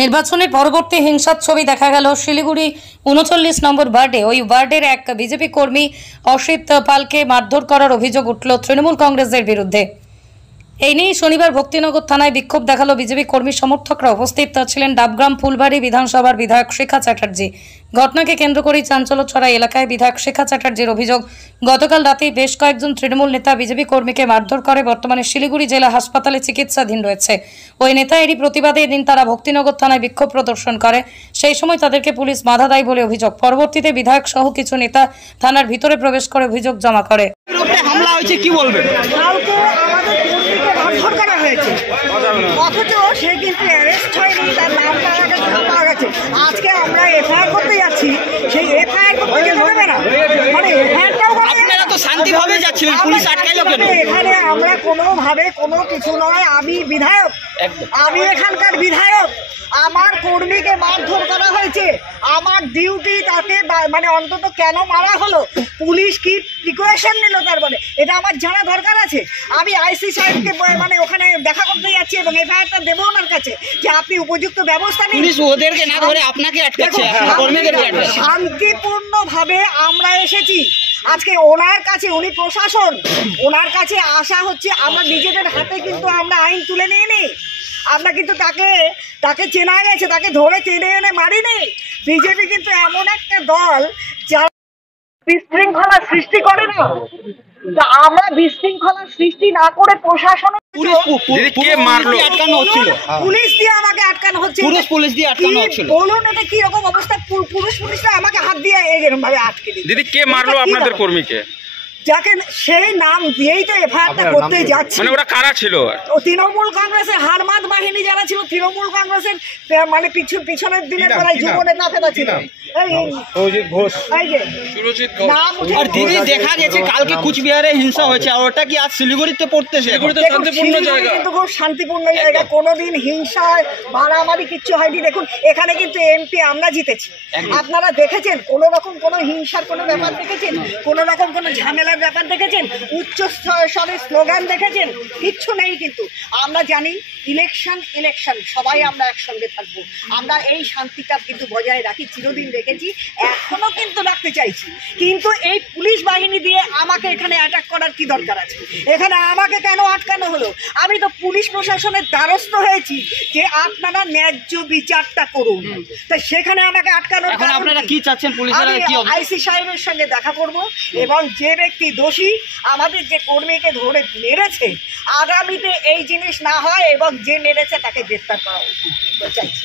নির্বাচনের পরবর্তী হিংসার ছবি দেখা গেল শিলিগুড়ি ৩৯ নম্বর ওয়ার্ডে। ওই ওয়ার্ডের এক বিজেপি কর্মী অসিত পালকে মারধর করার অভিযোগ উঠল তৃণমূল কংগ্রেসের বিরুদ্ধে। এই নিয়ে শনিবার ভক্তিনগর থানায় বিক্ষোভ দেখালো বিজেপি কর্মী সমর্থকরা। উপস্থিত ছিলেন ডাবগ্রাম ফুলবাড়ি বিধানসভার বিধায়ক শিখা চ্যাটার্জি। ঘটনাকে কেন্দ্র করে চাঞ্চল্য ছড়ায় এলাকায়। বিধায়ক শিখা চ্যাটার্জির অভিযোগ, গতকাল রাতে বেশ কয়েকজন তৃণমূল নেতা বিজেপি কর্মীকে মারধর করে বর্তমানে শিলিগুড়ি জেলা হাসপাতালে চিকিৎসাধীন রয়েছে। ওই নেতা এরই প্রতিবাদে এদিন তারা ভক্তিনগর থানায় বিক্ষোভ প্রদর্শন করে। সেই সময় তাদেরকে পুলিশ বাধা দেয় বলে অভিযোগ। পরবর্তীতে বিধায়ক সহ কিছু নেতা থানার ভিতরে প্রবেশ করে অভিযোগ জমা করে। হামলা হয়েছে, কি বলবেন? অথচ সে কিন্তু অ্যারেস্ট হয়নি, তার নাম পাওয়া গেছে। আজকে আমরা এফআইআর করতে যাচ্ছি, সেই এফআইআর করতে যেতে দেবে না, মানে এফআইআরটাও আপনারা তো শান্তিভাবে যাচ্ছিলেন, পুলিশ আটকাইলো কেন? এখানে আমরা কোনোভাবে কোনো কিছু নয়, আমি বিধায়ক, আমি এখানকার বিধায়ক। আমার কর্মীকে মারধর করা হয়েছে, আমার ডিউটি, তাকে মানে অন্তত কেন মারা হলো, পুলিশ কি প্রিকশন নিল, তার মানে এটা আমার জানা দরকার আছে। আমি আইসি সাহেবকে মানে ওখানে দেখা করতে যাচ্ছি এবং এফআইআরটা দেবো ওনার কাছে যে আপনি উপযুক্ত ব্যবস্থা নিন। পুলিশ ওদেরকে না ধরে আপনাকে আটকাচ্ছে, কর্মীদেরকে আটকাচ্ছে। শান্তিপূর্ণভাবে আমরা এসেছি আজকে ওনার কাছে, উনি প্রশাসন, ওনার কাছে আসা হচ্ছে। আমরা নিজেদের হাতে কিন্তু আমরা আইন তুলে নিয়ে নিই, আমরা কিন্তু তাকে চেনা গেছে, তাকে ধরে টেনে এনে মারিনি। বিজেপি কিন্তু এমন একটা দল যারা বিশৃঙ্খলা সৃষ্টি করে না, আমরা বিশৃঙ্খলা সৃষ্টি না করে প্রশাসন পুলিশ দিয়ে আমাকে আটকানো হচ্ছে। বলুন এটা কি রকম অবস্থা? পুলিশরা আমাকে হাত দিয়ে এরকম ভাবে আটকে দিচ্ছে। দিদি, কে মারলো আপনাদের কর্মীকে? যাকে সেই নাম দিয়েই তো এফআইআরটা করতে যাচ্ছে। মানে ওরা কারা ছিল? তৃণমূল কংগ্রেসের হারমাদ বাহিনী যারা ছিল, তৃণমূল কংগ্রেসের মানে পিছনের দিনের বেলায় যুব নেতা ফেলা ছিল। আর দিদি দেখা গেছে কালকে কুচবিহারে হিংসা হয়েছে, আর ওটা কি আজ শিলিগুড়িতে পড়তেছে? কিন্তু খুব শান্তিপূর্ণ জায়গা, কোনোদিন হিংসা মারামারি কিচ্ছু হয়নি। দেখুন এখানে কিন্তু এমপি আমরা জিতেছি, আপনারা দেখেছেন কোনো রকম কোনো হিংসার কোনো ব্যাপার দেখেছেন? কোনো রকম কোনো ঝামেলার ব্যাপার দেখেছেন? উচ্চ স্তরের স্লোগান দেখেছেন? কিচ্ছু নেই। কিন্তু আমরা জানি ইলেকশন সবাই আমরা একসঙ্গে থাকবো। আমরা এই শান্তিটা কিন্তু বজায় রাখি, চিরদিন রেখেছি, এখনো কিন্তু রাখতে চাইছি। কিন্তু এই পুলিশ বাহিনী দিয়ে আমাকে এখানে অ্যাটাক করার কি দরকার আছে? এখানে আমাকে কেন আটকানো হলো? আমি তো পুলিশ প্রশাসনের দ্বারস্থ হয়েছি যে আপনারা ন্যায্য বিচারটা করুন, তাই সেখানে আমাকে আটকানো। আপনারা কি চাচ্ছেন? আইসি সাহেবের সঙ্গে দেখা করব এবং যে ব্যক্তি দোষী, আমাদের যে কর্মীকে ধরে মেরেছে, আগামীতে এই জিনিস না হয় এবং যে মেরেছে তাকে গ্রেফতার করা চাইছি।